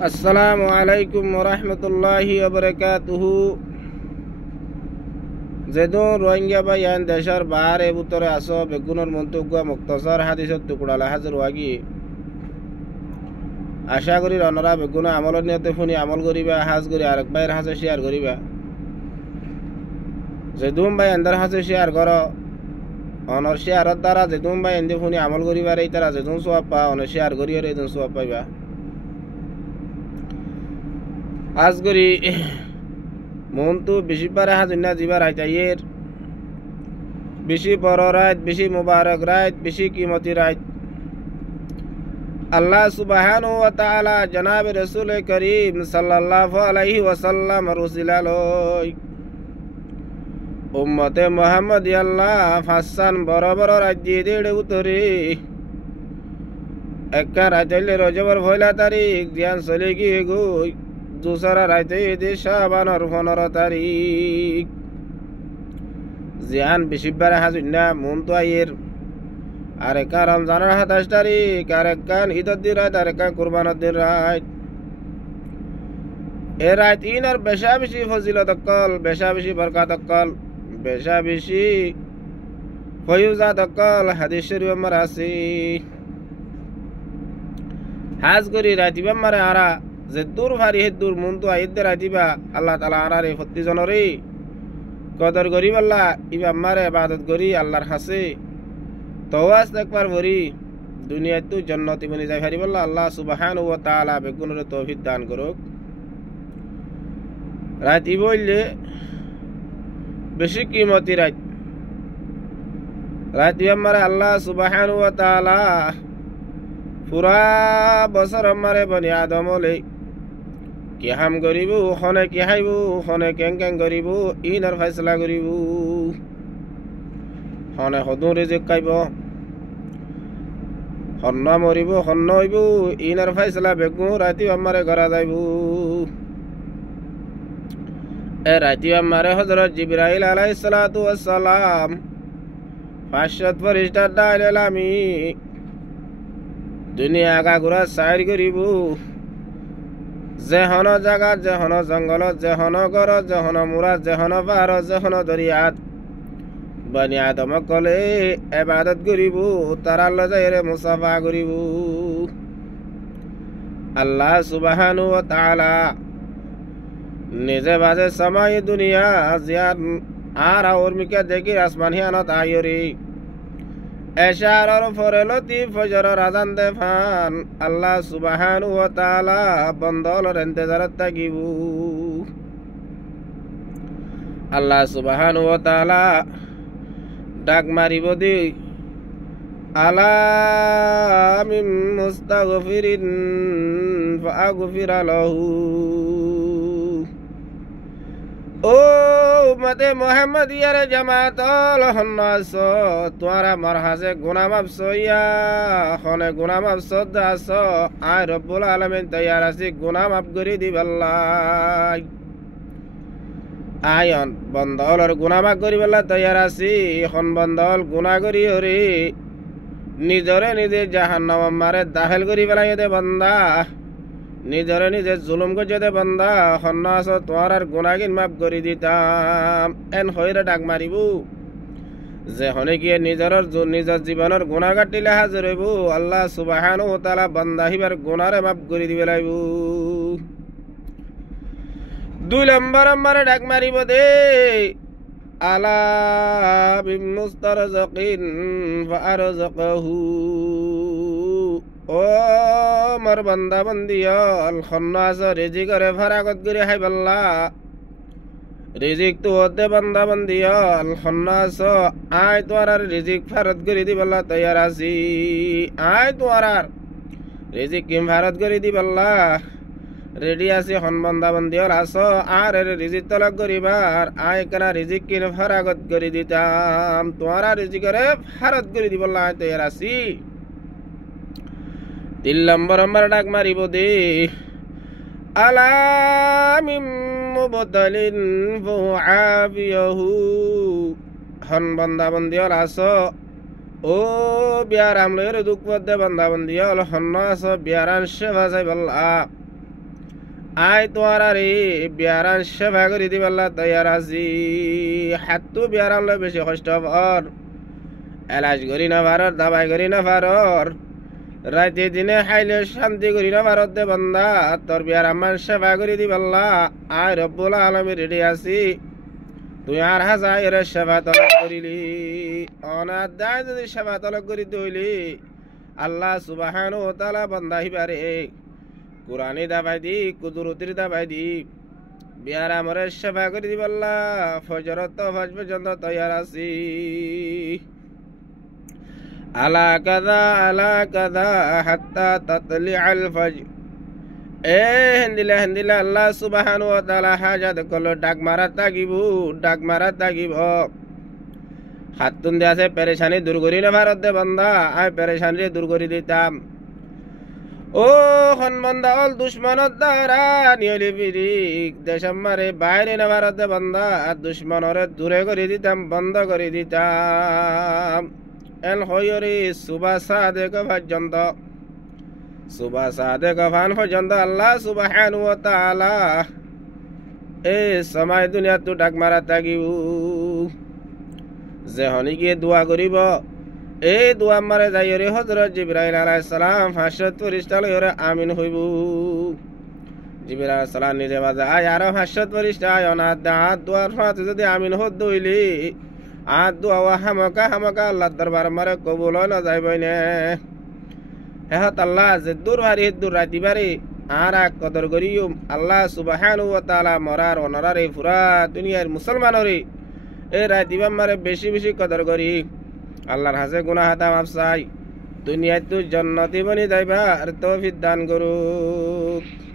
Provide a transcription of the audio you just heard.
আসসালামু আলাইকুম ওরহমতুল্লাহি ওবরাকাতুহু। যেদুন রোহিঙ্গা বা ইয়ান দেশের বাহারে উত্তরে আসো বেগুনের মন্তব্য মুক্তসর হাদিসের টুকড়ালা হাজির ওয়াগি আশা করি রনরা বেগুন আমলের নিয়তে শুনি আমল করিবা, হাজ করি আরেক ভাইয়ের হাজে শেয়ার করিবা। যেদুন ভাই এন্দার হাজে শেয়ার কর অনর শেয়ারের দ্বারা যেদুন ভাই এন্দি শুনি আমল করিবার এই তারা যেদুন সোয়াব পা অনর শেয়ার করিও এদুন সোয়াব পাইবা। আজ করি মন তো বেশি পারে হাজুন্না জিবার হাইতাইয়ের বেশি বড় রাত, বেশি মুবারক রাত, বেশি কিমতি রাত। আল্লাহ সুবহানাহু ওয়া তাআলা জনাব রাসূল করিম সাল্লাল্লাহু আলাইহি ওয়াসাল্লাম রসিলালয় উম্মতে মুহাম্মদ আল্লাহ ফাসান বড় বড় রাজ্য দেড়ে উতরে একা রাইতাইলে রজবর পয়লা তারিখ জিয়ান চলে গিয়ে গই दूसरा रायते दे शाबान और 15 तारीख জিয়ান বেশিবার হাজুন্না মন তো আইয়ের আর একা রমজানের 27 তারিখ আর একান ঈদের দিন রাত আর একা কুরবানের দিন রাত। এ রাত ইন আর বেশা বেশি ফজিলত অকল, বেশা বেশি বরকত অকল, বেশা বেশি ফয়ুজাত অকল হাদিস শরীফ আমার আছে। হাজ করি রাতিবা মারে আরা যে দূর ভারি হে দূর মন তো আইদের রাতিবা আল্লাহ তাআলা আনারে প্রতিজনরে কদর করিব আল্লাহ ইবা আমারে ইবাদত করি আল্লাহর কাছে তওয়াজ একবার ভরি দুনিয়ায় তো জান্নাতি বনি যাই পারিব আল্লাহ। আল্লাহ সুবহানাহু ওয়া তাআলা বেগুনের তৌফিক দান করুক। রাতি বললে বেশি কিমতি রাত, রাতি আমারে আল্লাহ সুবহানাহু ওয়া তাআলা পুরা বছর আমারে বনি আদম হলে কি হাম করিব, খনে কি খাইব, খনে কেং কেং করিব ইনার ফয়সলা করিব, খনে সদুন রিজিক খাইব, সন্ন মরিব, সন্ন হইব ইনার ফয়সলা বেগু রাতি আমারে করা যাইব। এ রাতি আমারে হযরত জিবরাইল আলাইহিস সালাতু ওয়াস সালাম 500 ফেরেশতা ডাইল আমি দুনিয়া আগাগোড়া সাইর করিব। যেহন জায়গা, যেহন জঙ্গল, যেহন গড়, যেহন মুরা, যেহন পাহাড়, যেহন দরিয়াত বনি আদম কলে ইবাদত করিব, তারার লজাইরে মুসাফা করিব। আল্লাহ সুবহানাহু ওয়া তাআলা নিজে বাজে সময় দুনিয়া জিয়ান আর আউরমিকে দেখি আসমান হিয়ানত আয়রি এশারর ফরেলতি ফজরর আজান দে ফান আল্লাহ সুবহানাহু ওয়া তাআলা বন্দলর ইন্তজারত থাকিব। আল্লাহ সুবহানাহু ওয়া তাআলা ডাক মারিব দি আলা মিন মুস্তাগফিরিন ফাগফির লাহু। ও উম্মতে মুহাম্মদিয়ার জামাতল হন্নাস তোরা মারহাজে গুনাহ মাফ সইয়া খনে গুনাহ মাফ সদাস আয় রব্বুল আলামিন তৈয়ার আছি গুনাহ মাফ করি দিবাল্লাহ। আয়ন বন্দলর গুনাহ মাফ করিবাল্লা তৈয়ার আছি। এখন বন্দল গুনাহ করি হরি নিজরে নিজে জাহান্নাম মারে দাখিল করি পেলাই দে বান্দা, নিজরে নিজে জুলুম করছে দে বান্দা হন্নাস তোর আর গুনাহগিন মাফ করে দিতাম। এন হইরে ডাক মারিব যে হনে গিয়ে নিজের জীবনের গুনাহ কাটিলে হাজির হইব আল্লাহ সুবহানাহু ওয়া তাআলা বান্দা হিবার গুনাহরে মাফ করে দিবে লাইব। 2 নম্বর আমারে ডাক মারিব দে আলা বিল মুস্তারযাকিন ফারযাকাহু। ও মোর বান্দা বন্দিয়াল খন্নাস রিজিকরে ফারাগত করে হাইবাল্লা রিজিক তো ওতে বান্দা বন্দিয়াল খন্নাস আয় তোর রিজিক ফারত করে দিবাল্লা তৈয়ার আছি। আয় তোর রিজিক কিম ফারত করে দিবাল্লা রেডি আছি। হন বান্দা বন্দিয়াল আস আর রিজিক তলব করিবার আয় কেনা রিজিক কিন ফারাগত করে দিতাম, তোর রিজিকরে ফারত করে দিবাল্লা আয় তৈয়ার আছি। 3 নম্বর আমার ডাক মারিব দে আলা মিন মুবতালিন ফুআফিয়াহু। হন বান্দা বন্দিয়াল আস ও বিয়ারাম লয়ের দুঃখ দে বান্দা বন্দিয়াল হন আস বিয়ারান সেবা যাইবাল্লা আই তোমার আর বিয়ারান সেবা করে দিবাল্লা তৈয়ার আছি হাতটো বিয়ারান লয় বেশি কষ্ট হর এলাজ করি না ভারর দাবাই করি না ভারর রাতে দিনে খাইলে শান্তি করি না ভারত দে বান্দা তোর বিয়ার আমার সেবা করে দিবাল্লা আই রব্বুল আলামিন রেডি আছি তুই আর হাজার সেবা তলব করিলি অনাথ দায় যদি সেবা তলব করি দইলি আল্লাহ সুবহানাহু ওয়া তাআলা বান্দা হিবারে কুরআনি দাবাই দি কুদরতির দাবাই দি বিয়ার আমার সেবা করে দিবাল্লা ফজরত ফজ পর্যন্ত তৈয়ার আছি আলা কাদা হাত্তা তাতলি আল ফজর এ হেন্দিলে আল্লাহ সুবহানাহু ওয়া তাআলা হাজাত কলো ডাক মারা তাগিব হাতুন দে আছে পেরেশানি দূর করি না ভারত দে বান্দা আই পেরেশানি দূর করে দিতাম ও খন বান্দা অল দুশ্মনত দ্বারা নিয়লি বিরিক দেশম মারে বাইরে না ভারত দে বান্দা আর দুশ্মনরে দূরে করে দিতাম বন্ধ করে দিতাম এল হইরি সুবা সাদেক পর্যন্ত সুবা সাদেক ভান পর্যন্ত আল্লাহ সুবহানাহু ওয়া তাআলা এই সময় দুনিয়া তো ডাক মারা থাকিব যে হনি গিয়ে দোয়া করিব এই দোয়া মারে যাইরে হযরত জিবরাইল আলাইহিস সালাম ফাশত ফেরেশতা লইরে আমিন হইব জিবরাইল আলাইহিস সালাম নিজে বাজে আয় আর ফাশত ফেরেশতা আয় না দাঁত দোয়ার ফাতে যদি আমিন হদ দইলি আর দোয়া হামকা আল্লাহর দরবার মারে কবুল না যাইবই না হেহত আল্লাহ যে দূর রাতি বাড়ি আর কদর করিও আল্লাহ সুবহানাহু ওয়া তাআলা মরার অনরারে পুরা দুনিয়ার মুসলমানরে এই রাতি বাম্মারে বেশি বেশি কদর করি আল্লাহর হাতে গুনাহ হাতা মাফ চাই দুনিয়ায় তো জান্নাতি বনি যাইবা আর তৌফিক দান করুক।